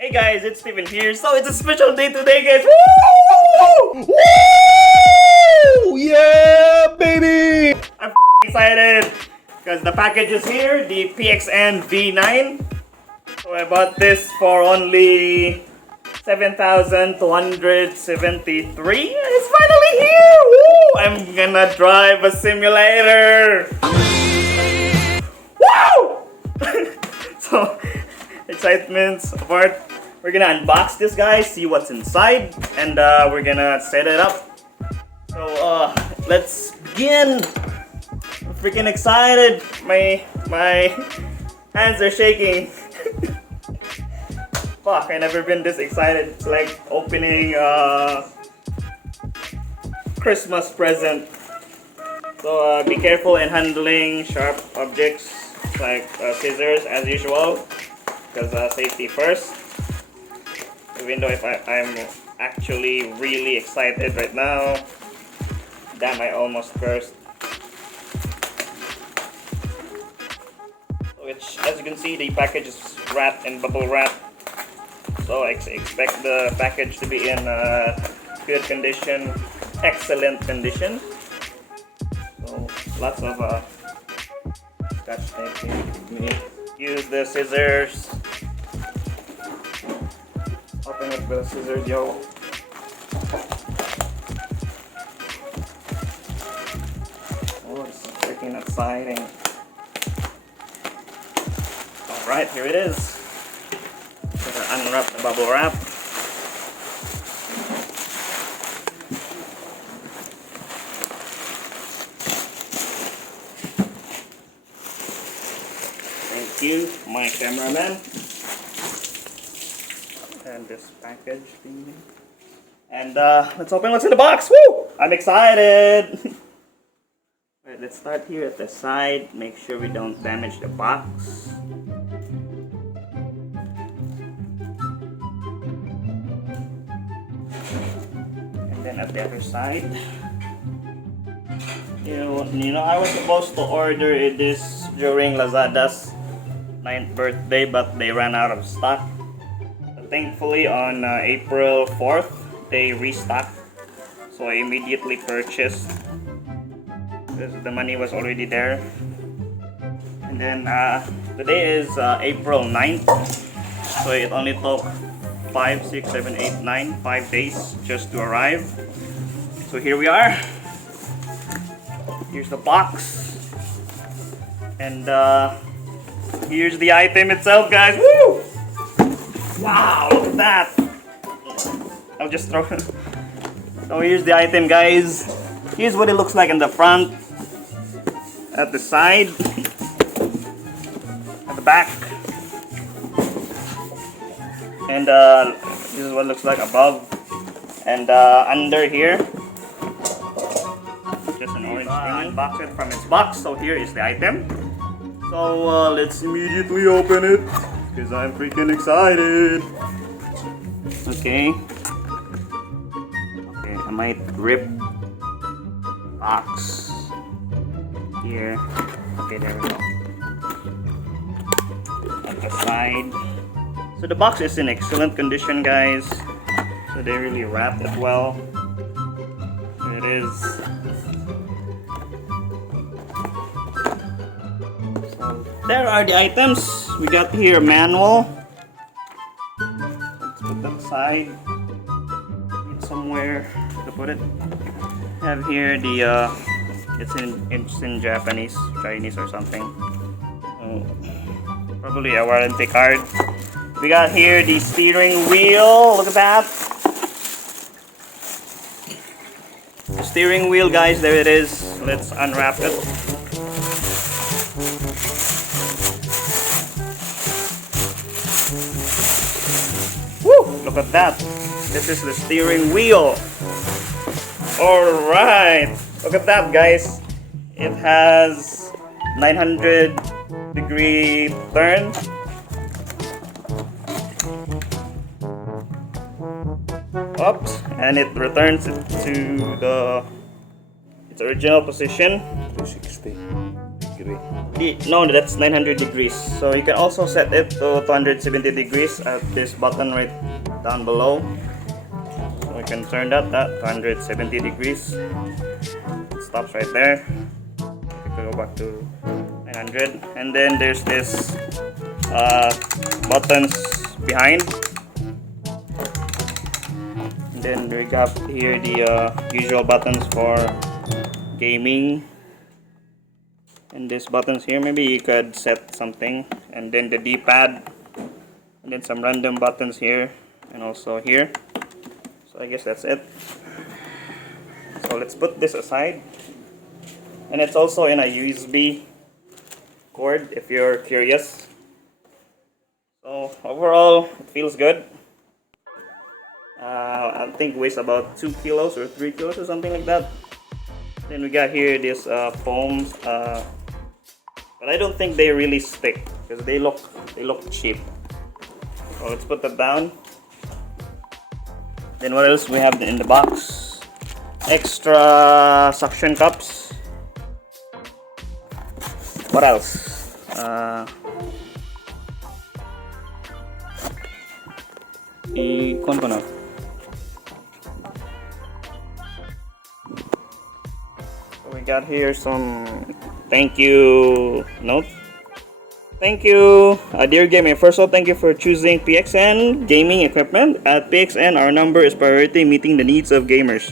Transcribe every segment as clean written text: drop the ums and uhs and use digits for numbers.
Hey guys, it's Steven here. So it's a special day today, guys. Woo! Woo! Yeah, baby! I'm excited because the package is here, the PXN V9. So I bought this for only 7,273. It's finally here! Woo! I'm gonna drive a simulator. Woo! So excitements apart. We're gonna unbox this, guys, see what's inside, and we're gonna set it up. So let's begin. I'm freaking excited. My hands are shaking. Fuck, I never been this excited. It's like opening a Christmas present. So be careful in handling sharp objects like scissors as usual, because safety first. Even though if I'm actually really excited right now. Damn, I almost cursed. Which, as you can see, the package is wrapped in bubble wrap. So I expect the package to be in good condition, excellent condition. So lots of scotch tape here. Use the scissors. Open up the scissors, yo. Oh, this is freaking exciting. Alright, here it is. Gotta unwrap the bubble wrap. Thank you, my cameraman. And this package thing. And let's open what's in the box. Woo! I'm excited. Alright, let's start here at the side. Make sure we don't damage the box. And then at the other side. You know, I was supposed to order this during Lazada's 9th birthday, but they ran out of stock. Thankfully, on April 4th, they restocked, so I immediately purchased because the money was already there. And then today is April 9th, so it only took 5, 6, 7, 8, 9, 5 days just to arrive. So here we are. Here's the box, and here's the item itself, guys. Woo! Wow, look at that! I'll just throw it. So here's the item, guys. Here's what it looks like in the front, at the side, at the back, and this is what it looks like above, and under here. Just an orange thing. Unbox it from its box. So here is the item. So let's immediately open it, because I'm freaking excited. Okay, I might rip box here. Okay, there we go. At the side. So the box is in excellent condition, guys. So they really wrapped it well. Here it is. So there are the items. We got here a manual. Let's put that aside. Need somewhere to put it. Have here the it's in Japanese, Chinese or something. Probably a warranty card. We got here the steering wheel. Look at that. The steering wheel, guys. There it is. Let's unwrap it. Look at that. This is the steering wheel. Alright. Look at that, guys. It has 900-degree turn. Oops. And it returns it to its original position. 360. degree. No, that's 900 degrees. So you can also set it to 270 degrees at this button right down below. So we can turn that 270 degrees. It stops right there. We can go back to 900, and then there's this buttons behind. And then we got here the usual buttons for gaming. And these buttons here, maybe you could set something, and then the D-pad, and then some random buttons here and also here. So I guess that's it. So let's put this aside. And it's also in a USB cord if you're curious. So overall it feels good. I think weighs about 2 kilos or 3 kilos or something like that. Then we got here this foams, but I don't think they really stick because they look cheap. So let's put that down. Then what else we have in the box? Extra suction cups. What else? Ikon ko na. We got here some thank you note. Thank you, dear gamer. First of all, thank you for choosing PXN gaming equipment. At PXN, our number is priority, meeting the needs of gamers.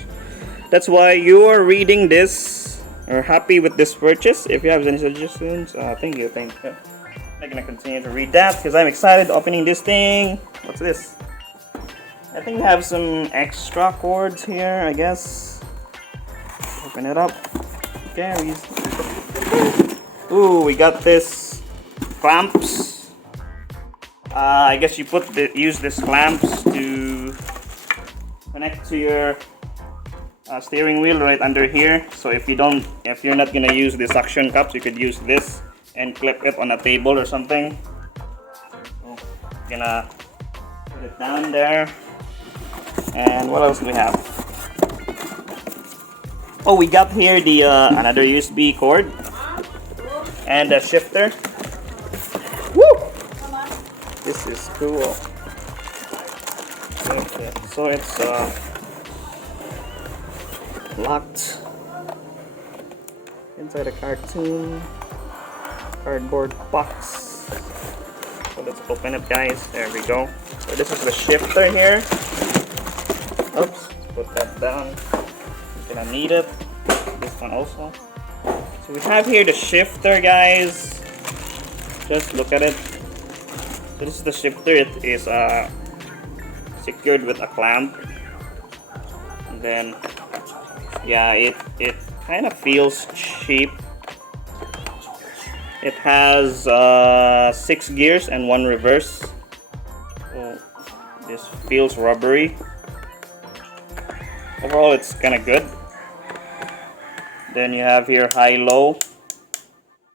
That's why you are reading this or happy with this purchase. If you have any suggestions, thank you. I'm gonna continue to read that because I'm excited opening this thing. What's this? I think we have some extra cords here, I guess. Open it up. Carries. Ooh, we got this clamps. I guess you use these clamps to connect to your steering wheel right under here. So if you're not gonna use the suction cups, you could use this and clip it on a table or something. So gonna put it down there. And what else do we have? Oh, we got here the another USB cord and a shifter. Woo! This is cool. Okay, so it's locked inside a cardboard box. So let's open it, guys. There we go. So this is the shifter here. Oops, put that down. You're gonna need it. This one also. So we have here the shifter, guys. Just look at it. So this is the shifter. It is secured with a clamp. And then, yeah, it kind of feels cheap. It has 6 gears and 1 reverse. So this feels rubbery. Overall, it's kind of good. Then you have here high-low.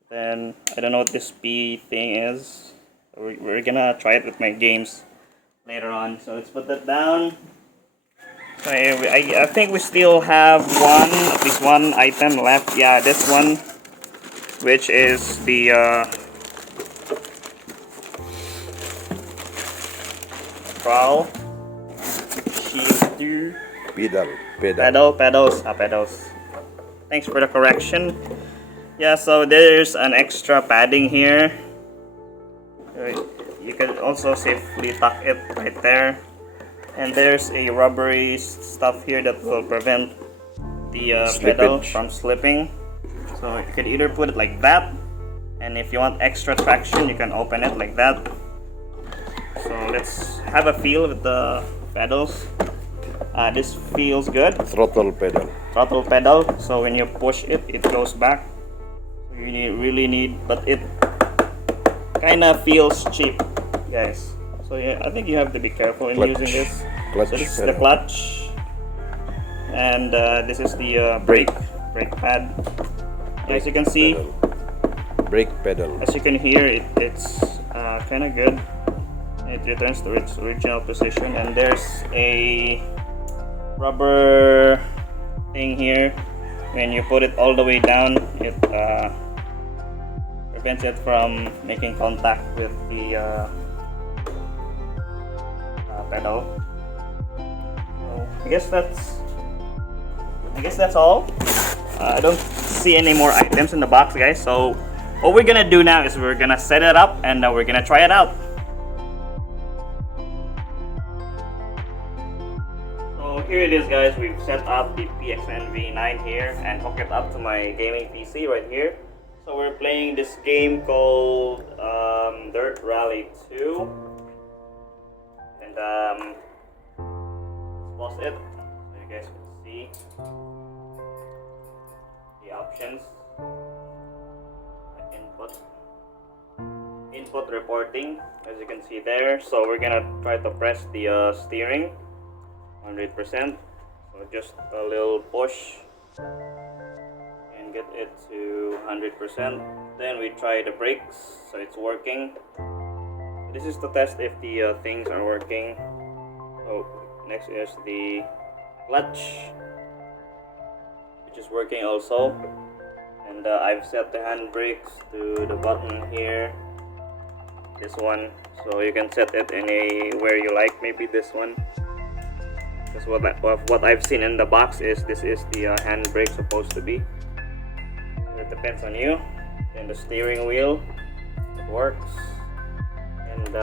Then I don't know what this P thing is. We're gonna try it with my games later on. So let's put that down. So I think we still have at least one item left. Yeah, this one, which is the trowel. Shifter. Pedals. Thanks for the correction. Yeah, so there's an extra padding here. You can also safely tuck it right there. And there's a rubbery stuff here that will prevent the pedal from slipping. So you could either put it like that, and if you want extra traction, you can open it like that. So let's have a feel with the pedals. This feels good. Throttle pedal. So when you push it, it goes back. You really need, but it kind of feels cheap, guys. So yeah, I think you have to be careful in using this. So this is the clutch, and this is the brake pad. As you can see, brake pedal. As you can hear, it's kind of good. It returns to its original position, and there's a rubber thing here. When you put it all the way down, it prevents it from making contact with the pedal. So I guess that's all. I don't see any more items in the box, guys. So what we're gonna do now is we're gonna set it up and we're gonna try it out. So here it is, guys. We've set up the PXN V9 here and hooked it up to my gaming PC right here. So we're playing this game called Dirt Rally 2. And let's pause it so you guys can see the options. Input reporting, as you can see there. So we're gonna try to press the steering 100%. So just a little push and get it to 100%. Then we try the brakes, so it's working. This is to test if the things are working. So next is the clutch, which is working also. And I've set the handbrakes to the button here, this one. So you can set it anywhere you like, maybe this one. Because what I've seen in the box is this is the handbrake supposed to be. So it depends on you. And the steering wheel, it works. And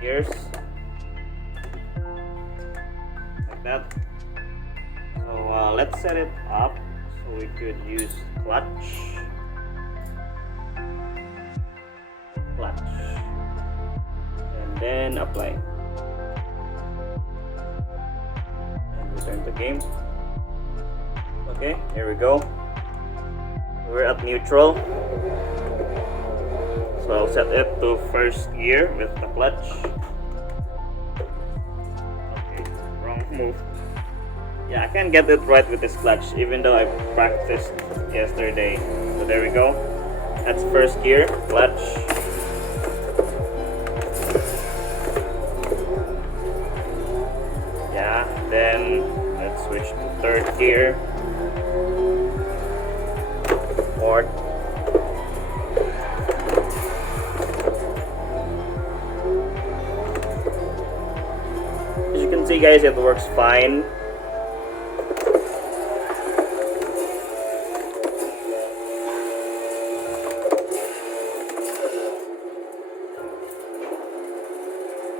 gears, like that. So let's set it up so we could use clutch, and then apply. And return to game. Okay, here we go. We're at neutral. So I'll set it to first gear with the clutch. Okay, wrong move. Yeah, I can't get it right with this clutch, even though I practiced yesterday. So there we go. That's first gear, clutch. Yeah, then let's switch to third gear. Fourth. As you can see, guys, it works fine.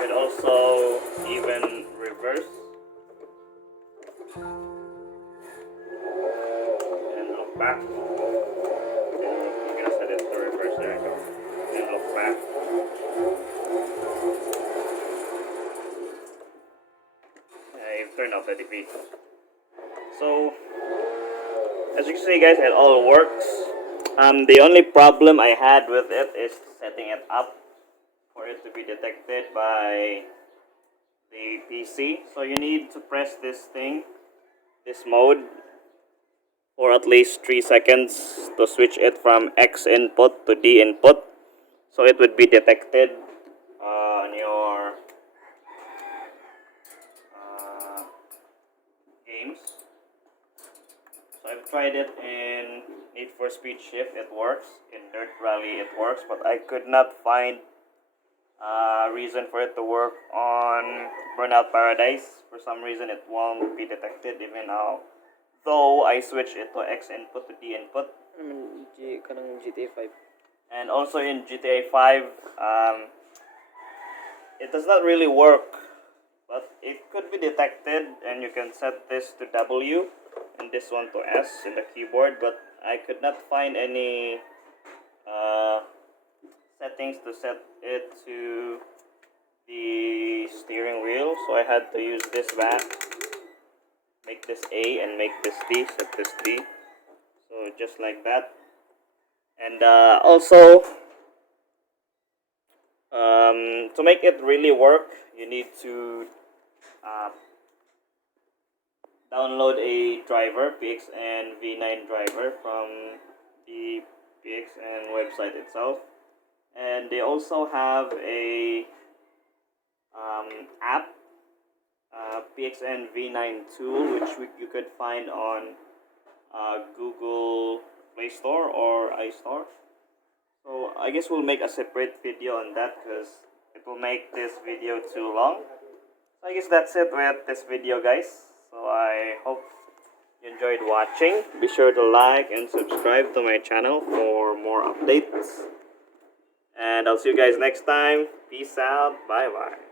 It also even reverse and look back. I'm gonna set it to reverse, there we go. And look back. I've turned off the DP. So as you can see, guys, it all works. The only problem I had with it is setting it up for it to be detected by the PC. So you need to press this thing, this mode, for at least 3 seconds to switch it from X input to D input. So it would be detected on your games. So I've tried it in Need for Speed Shift, it works. In Dirt Rally, it works, but I could not find reason for it to work on Burnout Paradise. For some reason, it won't be detected even now, though I switched it to X input to D input. GTA 5. And also in GTA 5, it does not really work, but it could be detected, and you can set this to W and this one to S in the keyboard, but I could not find any settings to set it to the steering wheel, so I had to use this back, make this A and make this D, set this D, so just like that. And also to make it really work, you need to download a driver, PXN V9 driver, from the PXN website itself. And they also have a app, PXN V9 tool, which you could find on Google Play Store or iStore. So I guess we'll make a separate video on that because it will make this video too long. So I guess that's it with this video, guys. So I hope you enjoyed watching. Be sure to like and subscribe to my channel for more updates. And I'll see you guys next time. Peace out. Bye bye.